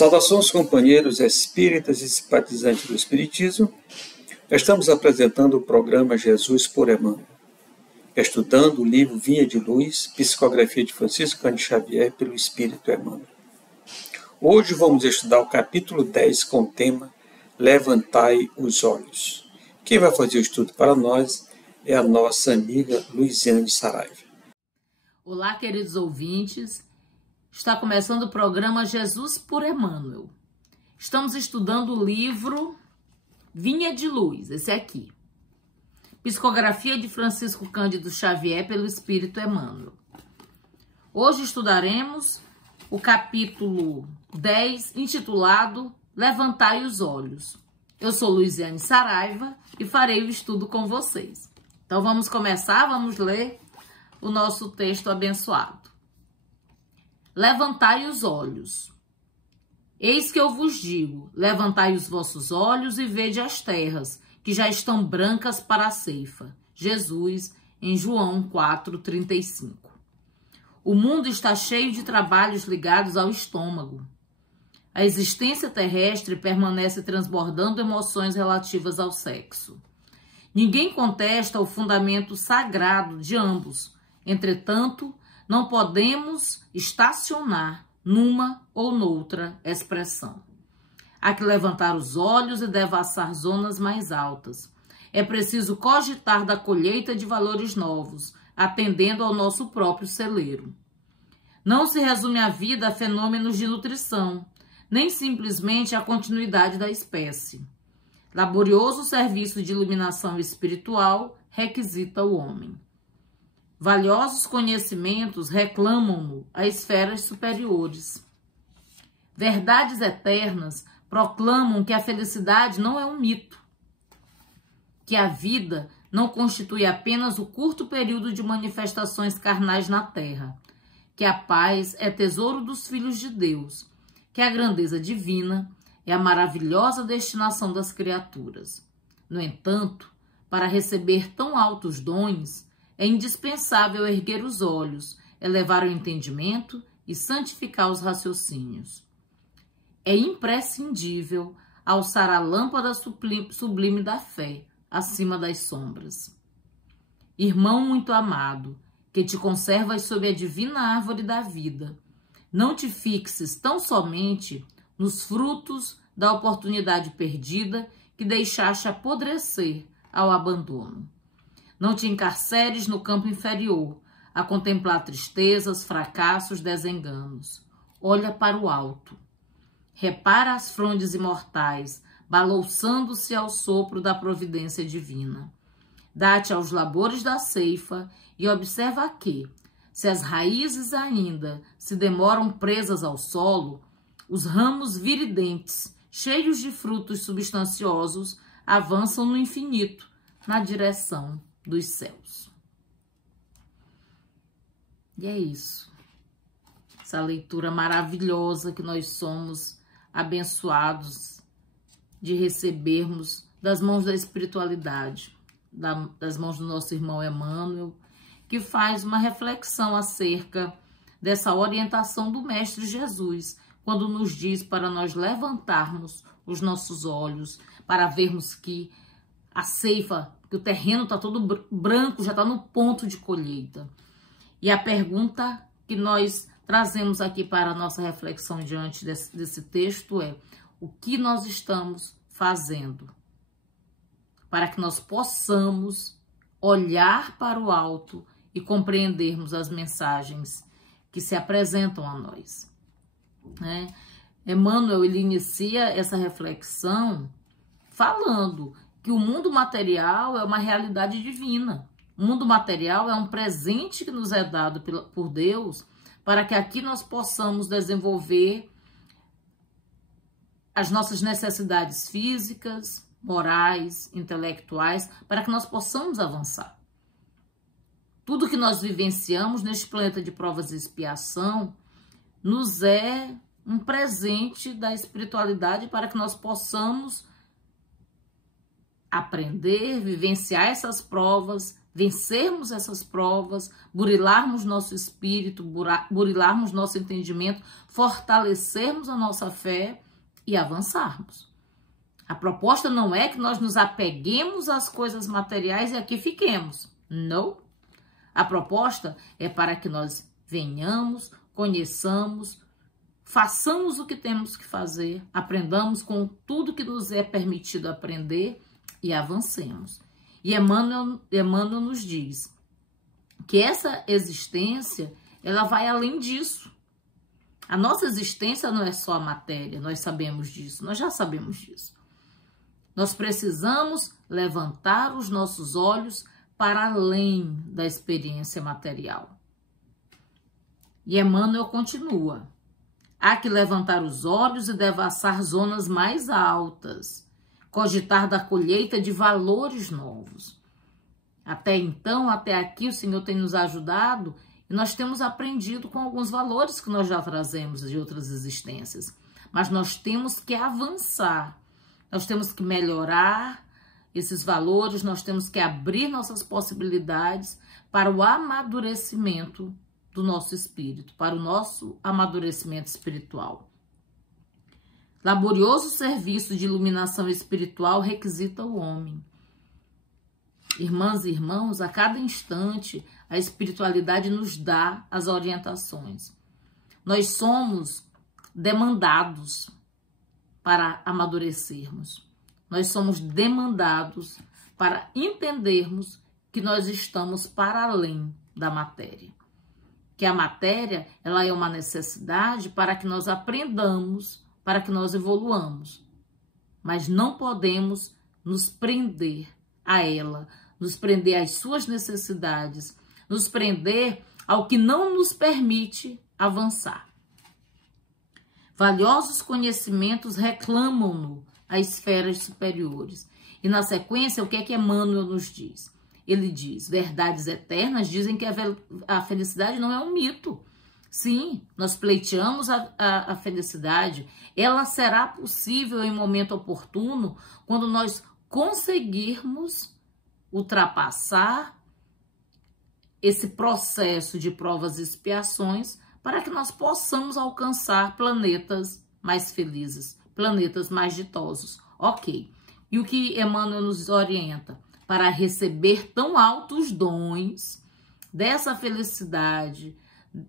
Saudações, companheiros espíritas e simpatizantes do Espiritismo. Estamos apresentando o programa Jesus por Emmanuel, estudando o livro Vinha de Luz, psicografia de Francisco Cândido Xavier pelo Espírito Emmanuel. Hoje vamos estudar o capítulo 10 com o tema Levantai os Olhos. Quem vai fazer o estudo para nós é a nossa amiga Luiziane Saraiva. Olá, queridos ouvintes. Está começando o programa Jesus por Emmanuel. Estamos estudando o livro Vinha de Luz, esse aqui. Psicografia de Francisco Cândido Xavier pelo Espírito Emmanuel. Hoje estudaremos o capítulo 10, intitulado Levantai os Olhos. Eu sou Luiziane Saraiva e farei o estudo com vocês. Então vamos começar, vamos ler o nosso texto abençoado. Levantai os olhos. Eis que eu vos digo, levantai os vossos olhos e vede as terras, que já estão brancas para a ceifa. Jesus, em João 4:35. O mundo está cheio de trabalhos ligados ao estômago. A existência terrestre permanece transbordando emoções relativas ao sexo. Ninguém contesta o fundamento sagrado de ambos. Entretanto, não podemos estacionar numa ou noutra expressão. Há que levantar os olhos e devassar zonas mais altas. É preciso cogitar da colheita de valores novos, atendendo ao nosso próprio celeiro. Não se resume a vida a fenômenos de nutrição, nem simplesmente a continuidade da espécie. Laborioso serviço de iluminação espiritual requisita o homem. Valiosos conhecimentos reclamam-no a esferas superiores. Verdades eternas proclamam que a felicidade não é um mito, que a vida não constitui apenas o curto período de manifestações carnais na terra, que a paz é tesouro dos filhos de Deus, que a grandeza divina é a maravilhosa destinação das criaturas. No entanto, para receber tão altos dons, é indispensável erguer os olhos, elevar o entendimento e santificar os raciocínios. É imprescindível alçar a lâmpada sublime da fé acima das sombras. Irmão muito amado, que te conservas sob a divina árvore da vida, não te fixes tão somente nos frutos da oportunidade perdida que deixaste apodrecer ao abandono. Não te encarceres no campo inferior, a contemplar tristezas, fracassos, desenganos. Olha para o alto. Repara as frondes imortais, balouçando-se ao sopro da providência divina. Dá-te aos labores da ceifa e observa que, se as raízes ainda se demoram presas ao solo, os ramos viridentes, cheios de frutos substanciosos, avançam no infinito, na direção dos céus. E é isso. Essa leitura maravilhosa que nós somos abençoados de recebermos das mãos da espiritualidade, das mãos do nosso irmão Emmanuel, que faz uma reflexão acerca dessa orientação do Mestre Jesus, quando nos diz para nós levantarmos os nossos olhos, para vermos que a ceifa, que o terreno está todo branco, já está no ponto de colheita. E a pergunta que nós trazemos aqui para a nossa reflexão diante desse texto é: o que nós estamos fazendo para que nós possamos olhar para o alto e compreendermos as mensagens que se apresentam a nós? Emmanuel, ele inicia essa reflexão falando que o mundo material é uma realidade divina. O mundo material é um presente que nos é dado por Deus para que aqui nós possamos desenvolver as nossas necessidades físicas, morais, intelectuais, para que nós possamos avançar. Tudo que nós vivenciamos neste planeta de provas e expiação nos é um presente da espiritualidade para que nós possamos aprender, vivenciar essas provas vencermos essas provas, burilarmos nosso espírito, burilarmos nosso entendimento, fortalecermos a nossa fé e avançarmos. A proposta não é que nós nos apeguemos às coisas materiais e aqui fiquemos. Não. A proposta é para que nós venhamos, conheçamos, façamos o que temos que fazer, aprendamos com tudo que nos é permitido aprender e avancemos. E Emmanuel nos diz que essa existência, ela vai além disso. A nossa existência não é só a matéria, nós sabemos disso, nós já sabemos disso. Nós precisamos levantar os nossos olhos para além da experiência material. E Emmanuel continua: há que levantar os olhos e devassar zonas mais altas, cogitar da colheita de valores novos. Até então, até aqui, o Senhor tem nos ajudado e nós temos aprendido com alguns valores que nós já trazemos de outras existências. Mas nós temos que avançar, nós temos que melhorar esses valores, nós temos que abrir nossas possibilidades para o amadurecimento do nosso espírito, para o nosso amadurecimento espiritual. Laborioso serviço de iluminação espiritual requisita o homem. Irmãs e irmãos, a cada instante a espiritualidade nos dá as orientações. Nós somos demandados para amadurecermos. Nós somos demandados para entendermos que nós estamos para além da matéria. Que a matéria, ela é uma necessidade para que nós aprendamos, para que nós evoluamos. Mas não podemos nos prender a ela, nos prender às suas necessidades, nos prender ao que não nos permite avançar. Valiosos conhecimentos reclamam-no às esferas superiores. E na sequência, o que é que Emmanuel nos diz? Ele diz: verdades eternas dizem que a felicidade não é um mito. Sim, nós pleiteamos a felicidade. Ela será possível em momento oportuno quando nós conseguirmos ultrapassar esse processo de provas e expiações para que nós possamos alcançar planetas mais felizes, planetas mais ditosos. Ok. E o que Emmanuel nos orienta? Para receber tão altos dons dessa felicidade,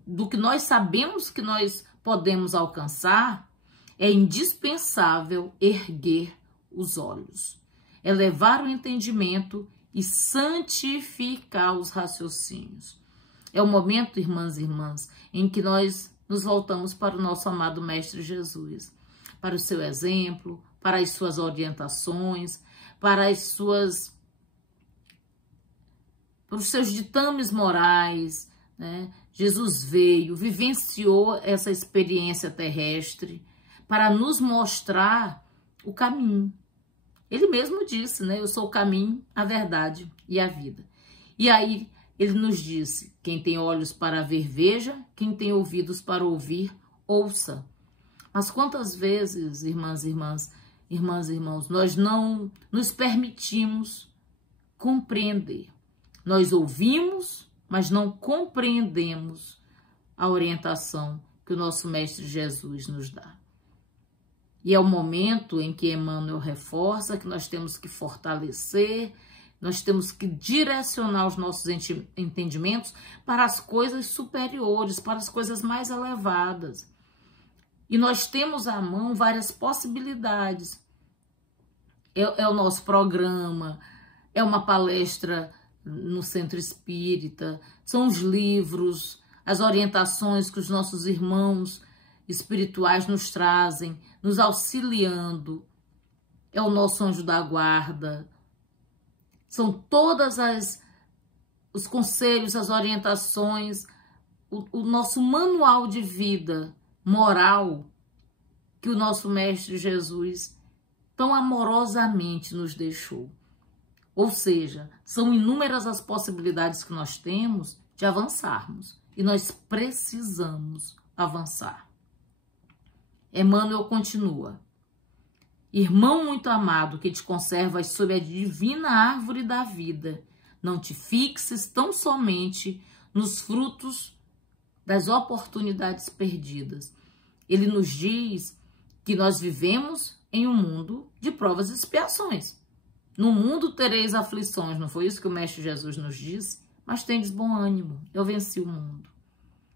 do que nós sabemos que nós podemos alcançar, é indispensável erguer os olhos, elevar o entendimento e santificar os raciocínios. É o momento, irmãs e irmãs, em que nós nos voltamos para o nosso amado Mestre Jesus, para o seu exemplo, para as suas orientações, para os seus ditames morais, né? Jesus veio, vivenciou essa experiência terrestre para nos mostrar o caminho. Ele mesmo disse, né? Eu sou o caminho, a verdade e a vida. E aí ele nos disse: quem tem olhos para ver, veja, quem tem ouvidos para ouvir, ouça. Mas quantas vezes, irmãs e irmãos, nós não nos permitimos compreender? Nós ouvimos, mas não compreendemos a orientação que o nosso Mestre Jesus nos dá. E é o momento em que Emmanuel reforça que nós temos que fortalecer, nós temos que direcionar os nossos entendimentos para as coisas superiores, para as coisas mais elevadas. E nós temos à mão várias possibilidades. É o nosso programa, é uma palestra no Centro Espírita, são os livros, as orientações que os nossos irmãos espirituais nos trazem, nos auxiliando. É o nosso anjo da guarda. São todas os conselhos, as orientações, o nosso manual de vida moral que o nosso Mestre Jesus tão amorosamente nos deixou. Ou seja, são inúmeras as possibilidades que nós temos de avançarmos. E nós precisamos avançar. Emmanuel continua: irmão muito amado, que te conservas sob a divina árvore da vida, Não te fixes tão somente nos frutos das oportunidades perdidas. Ele nos diz que nós vivemos em um mundo de provas e expiações. No mundo tereis aflições, não foi isso que o Mestre Jesus nos disse? Mas tendes bom ânimo, eu venci o mundo.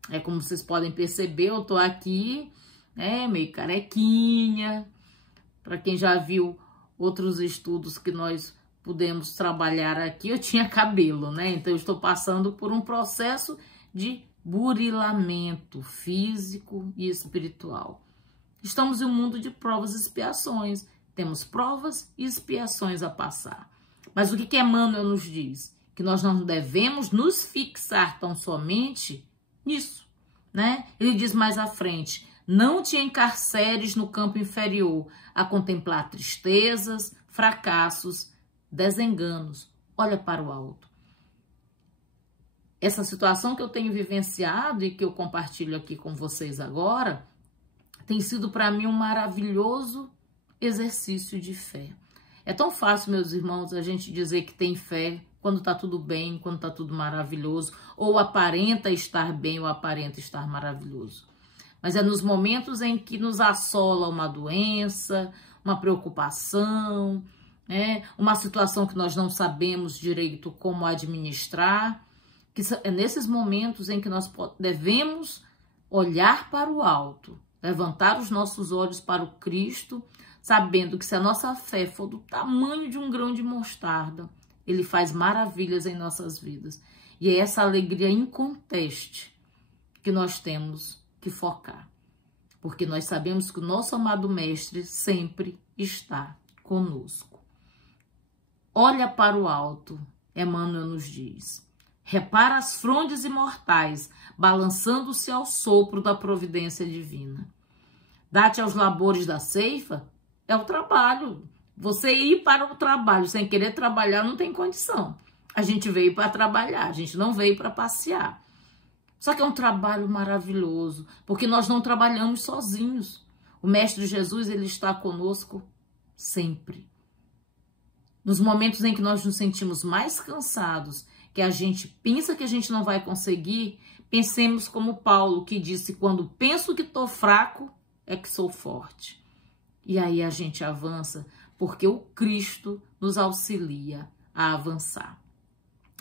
É como vocês podem perceber, eu tô aqui, meio carequinha. Para quem já viu outros estudos que nós pudemos trabalhar aqui, eu tinha cabelo, né? Então eu estou passando por um processo de burilamento físico e espiritual. Estamos em um mundo de provas e expiações. Temos provas e expiações a passar. Mas o que Emmanuel nos diz? Que nós não devemos nos fixar tão somente nisso, né? Ele diz mais à frente: não te encarceres no campo inferior a contemplar tristezas, fracassos, desenganos. Olha para o alto. Essa situação que eu tenho vivenciado e que eu compartilho aqui com vocês agora tem sido para mim um maravilhoso exercício de fé. É tão fácil, meus irmãos, a gente dizer que tem fé quando está tudo bem, quando está tudo maravilhoso, ou aparenta estar bem, ou aparenta estar maravilhoso. Mas é nos momentos em que nos assola uma doença, uma preocupação, uma situação que nós não sabemos direito como administrar, que é nesses momentos em que nós devemos olhar para o alto, levantar os nossos olhos para o Cristo, sabendo que se a nossa fé for do tamanho de um grão de mostarda, Ele faz maravilhas em nossas vidas. E é essa alegria inconteste que nós temos que focar. Porque nós sabemos que o nosso amado Mestre sempre está conosco. Olha para o alto, Emmanuel nos diz. Repara as frondes imortais, balançando-se ao sopro da providência divina. Dá-te aos labores da ceifa, é o trabalho. Você ir para o trabalho sem querer trabalhar não tem condição. A gente veio para trabalhar, a gente não veio para passear. Só que é um trabalho maravilhoso, porque nós não trabalhamos sozinhos. O Mestre Jesus, ele está conosco sempre. Nos momentos em que nós nos sentimos mais cansados, que a gente pensa que a gente não vai conseguir, pensemos como Paulo, que disse: quando penso que estou fraco, é que sou forte. E aí a gente avança, porque o Cristo nos auxilia a avançar.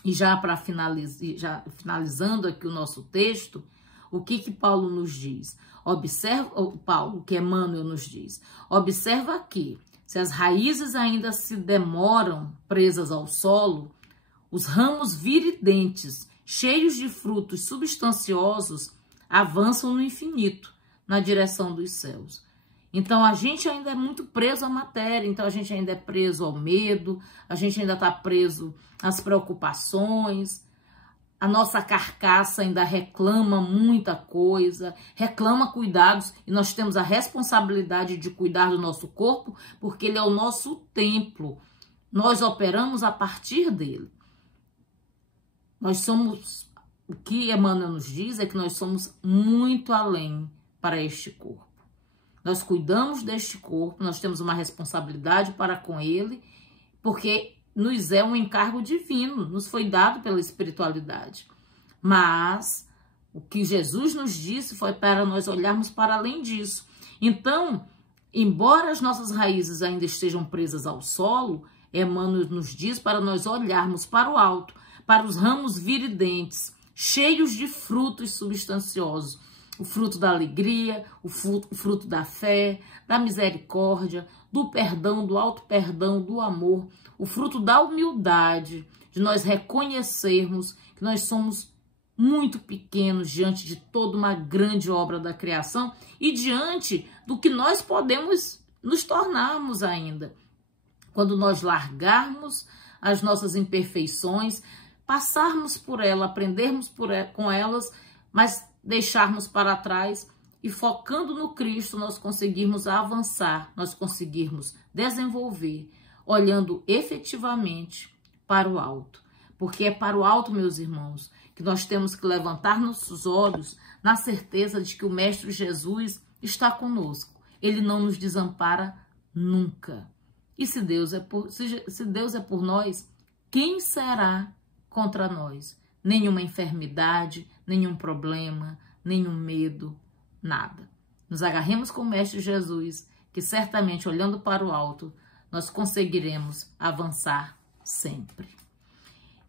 E já para finalizando aqui o nosso texto, o que Paulo nos diz? Paulo, que Emmanuel nos diz. Observa aqui, se as raízes ainda se demoram presas ao solo, os ramos viridentes, cheios de frutos substanciosos, avançam no infinito, na direção dos céus. Então, a gente ainda é muito preso à matéria, então a gente ainda é preso ao medo, a gente ainda está preso às preocupações, a nossa carcaça ainda reclama muita coisa, reclama cuidados, e nós temos a responsabilidade de cuidar do nosso corpo, porque ele é o nosso templo. Nós operamos a partir dele. Nós somos, o que Emmanuel nos diz é que nós somos muito além para este corpo. Nós cuidamos deste corpo, nós temos uma responsabilidade para com ele, porque nos é um encargo divino, nos foi dado pela espiritualidade. Mas o que Jesus nos disse foi para nós olharmos para além disso. Então, embora as nossas raízes ainda estejam presas ao solo, Emmanuel nos diz para nós olharmos para o alto, para os ramos viridentes, cheios de frutos substanciosos. O fruto da alegria, o fruto da fé, da misericórdia, do perdão, do auto-perdão, do amor, o fruto da humildade, de nós reconhecermos que nós somos muito pequenos diante de toda uma grande obra da criação e diante do que nós podemos nos tornarmos ainda. Quando nós largarmos as nossas imperfeições, passarmos por elas, aprendermos com elas, mas deixarmos para trás e focando no Cristo nós conseguirmos avançar, nós conseguirmos desenvolver, olhando efetivamente para o alto. Porque é para o alto, meus irmãos, que nós temos que levantar nossos olhos na certeza de que o Mestre Jesus está conosco. Ele não nos desampara nunca. E se Deus é por nós, quem será contra nós. Nenhuma enfermidade, nenhum problema, nenhum medo, nada. Nos agarremos com o Mestre Jesus, que certamente, olhando para o alto, nós conseguiremos avançar sempre.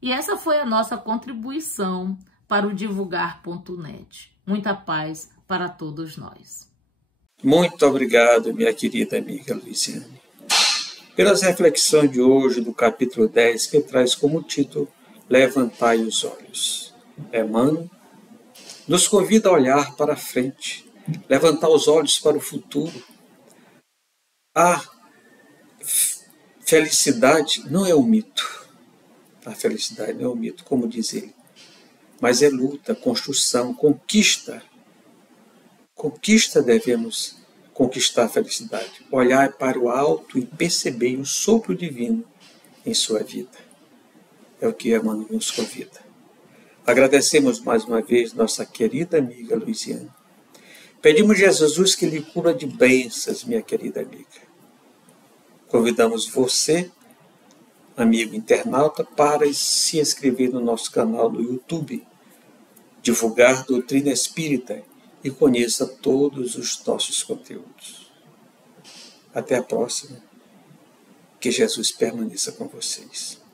E essa foi a nossa contribuição para o divulgar.net. Muita paz para todos nós. Muito obrigado, minha querida amiga Luiziane, pelas reflexões de hoje do capítulo 10, que traz como título Levantai os olhos. Emmanuel nos convida a olhar para frente, levantar os olhos para o futuro. A felicidade não é um mito. A felicidade não é um mito, como diz ele, mas é luta, construção, conquista. Conquista devemos conquistar a felicidade, olhar para o alto e perceber o sopro divino em sua vida. É o que Emmanuel nos convida. Agradecemos mais uma vez nossa querida amiga Luiziane. Pedimos a Jesus que lhe cura de bênçãos, minha querida amiga. Convidamos você, amigo internauta, para se inscrever no nosso canal do YouTube, divulgar doutrina espírita e conheça todos os nossos conteúdos. Até a próxima. Que Jesus permaneça com vocês.